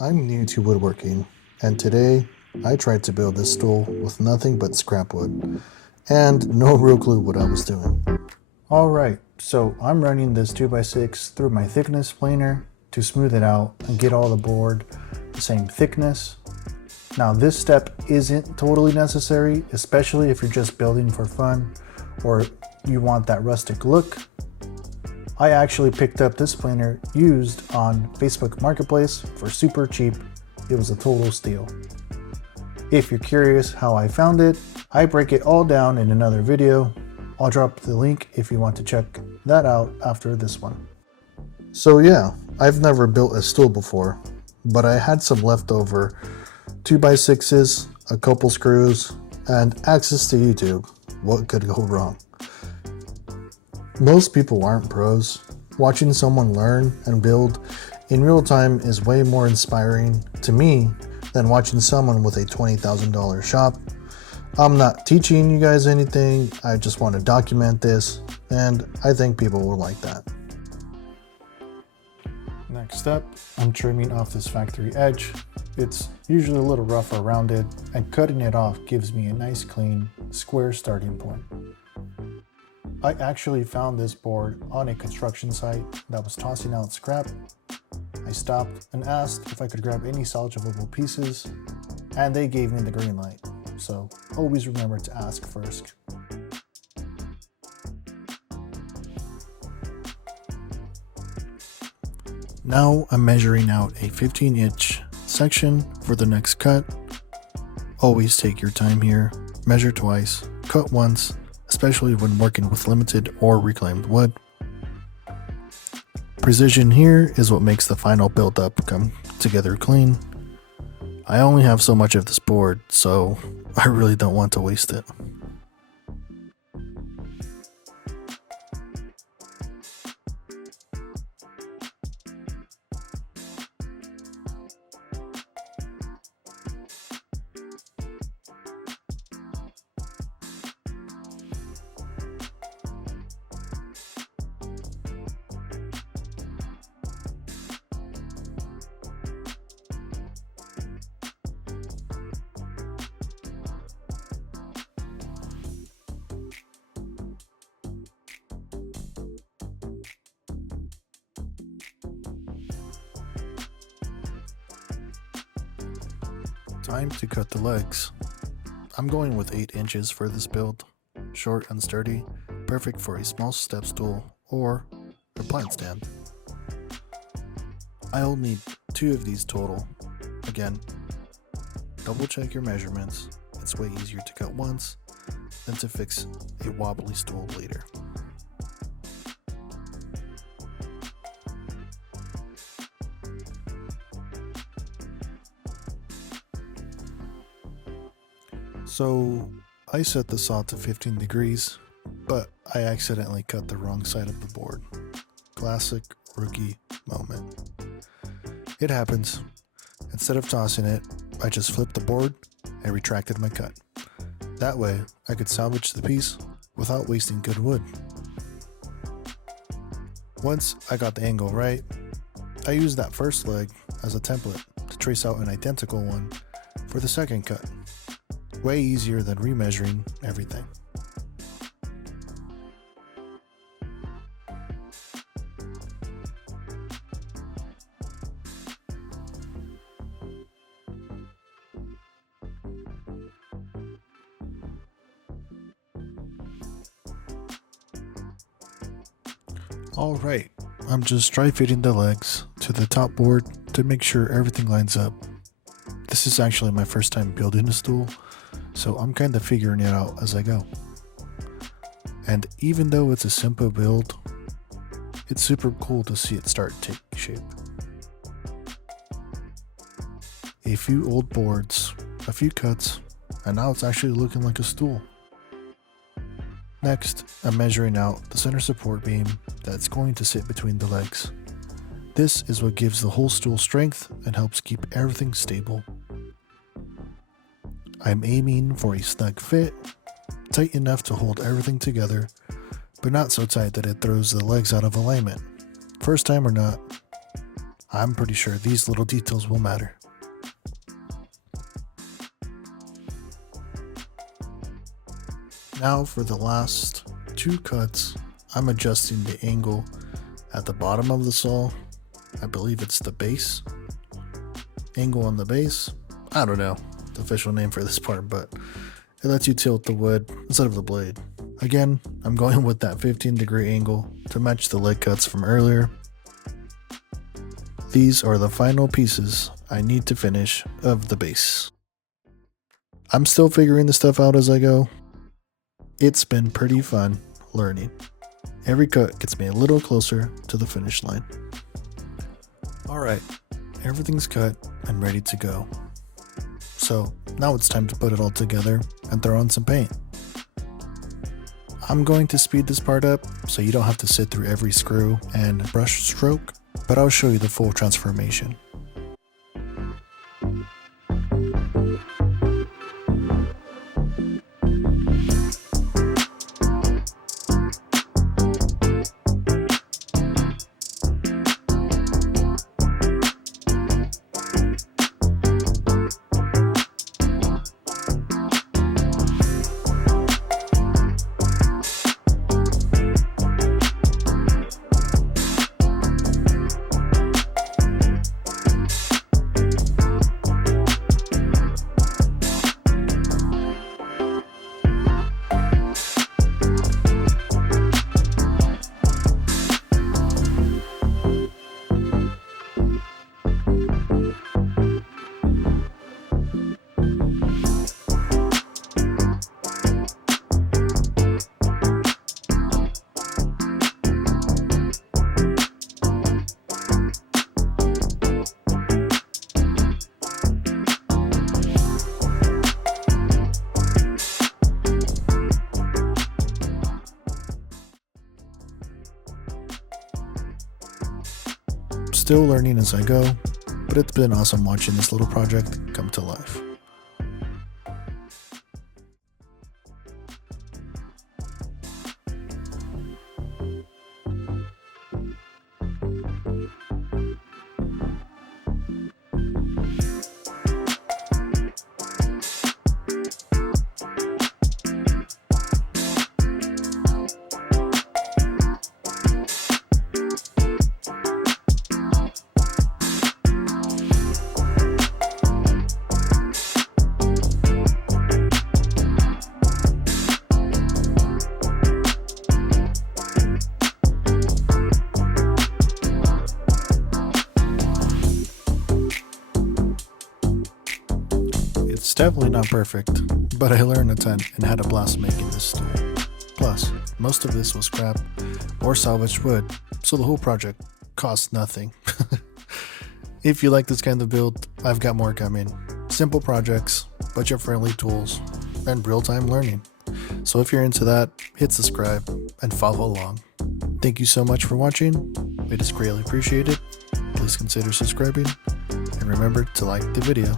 I'm new to woodworking, and today I tried to build this stool with nothing but scrap wood and no real clue what I was doing. Alright, so I'm running this 2x6 through my thickness planer to smooth it out and get all the board the same thickness. Now this step isn't totally necessary, especially if you're just building for fun or you want that rustic look. I actually picked up this planer used on Facebook Marketplace for super cheap. It was a total steal. If you're curious how I found it, I break it all down in another video. I'll drop the link if you want to check that out after this one. So yeah, I've never built a stool before, but I had some leftover 2x6s, a couple screws, and access to YouTube. What could go wrong? Most people aren't pros. Watching someone learn and build in real time is way more inspiring to me than watching someone with a $20,000 shop. I'm not teaching you guys anything, I just want to document this, and I think people will like that. Next up, I'm trimming off this factory edge. It's usually a little rough around it, and cutting it off gives me a nice clean, square starting point. I actually found this board on a construction site that was tossing out scrap. I stopped and asked if I could grab any salvageable pieces, and they gave me the green light. So always remember to ask first. Now I'm measuring out a 15-inch section for the next cut. Always take your time here, measure twice, cut once, especially when working with limited or reclaimed wood. Precision here is what makes the final build-up come together clean. I only have so much of this board, so I really don't want to waste it. Time to cut the legs. I'm going with 8 inches for this build. Short and sturdy, perfect for a small step stool or a plant stand. I'll need 2 of these total. Again, double check your measurements. It's way easier to cut once than to fix a wobbly stool later. So I set the saw to 15 degrees, but I accidentally cut the wrong side of the board. Classic rookie moment. It happens. Instead of tossing it, I just flipped the board and retracted my cut. That way, I could salvage the piece without wasting good wood. Once I got the angle right, I used that first leg as a template to trace out an identical one for the second cut. Way easier than remeasuring everything. Alright, I'm just dry fitting the legs to the top board to make sure everything lines up. This is actually my first time building a stool, so I'm kind of figuring it out as I go. And even though it's a simple build, it's super cool to see it start to take shape. A few old boards, a few cuts, and now it's actually looking like a stool. Next, I'm measuring out the center support beam that's going to sit between the legs. This is what gives the whole stool strength and helps keep everything stable. I'm aiming for a snug fit, tight enough to hold everything together, but not so tight that it throws the legs out of alignment. First time or not, I'm pretty sure these little details will matter. Now for the last 2 cuts, I'm adjusting the angle at the bottom of the saw. I believe it's the base. Angle on the base. I don't know the official name for this part, but it lets you tilt the wood instead of the blade. Again, I'm going with that 15-degree angle to match the leg cuts from earlier. These are the final pieces I need to finish of the base. I'm still figuring this stuff out as I go. It's been pretty fun learning. Every cut gets me a little closer to the finish line. Alright, everything's cut and ready to go. So now it's time to put it all together and throw on some paint. I'm going to speed this part up so you don't have to sit through every screw and brush stroke, but I'll show you the full transformation. Still learning as I go, but it's been awesome watching this little project come to life. It's definitely not perfect, but I learned a ton and had a blast making this stool. Plus, most of this was scrap or salvaged wood, so the whole project cost nothing. If you like this kind of build, I've got more coming. Simple projects, budget-friendly tools, and real-time learning. So if you're into that, hit subscribe and follow along. Thank you so much for watching. It is greatly appreciated. Please consider subscribing and remember to like the video.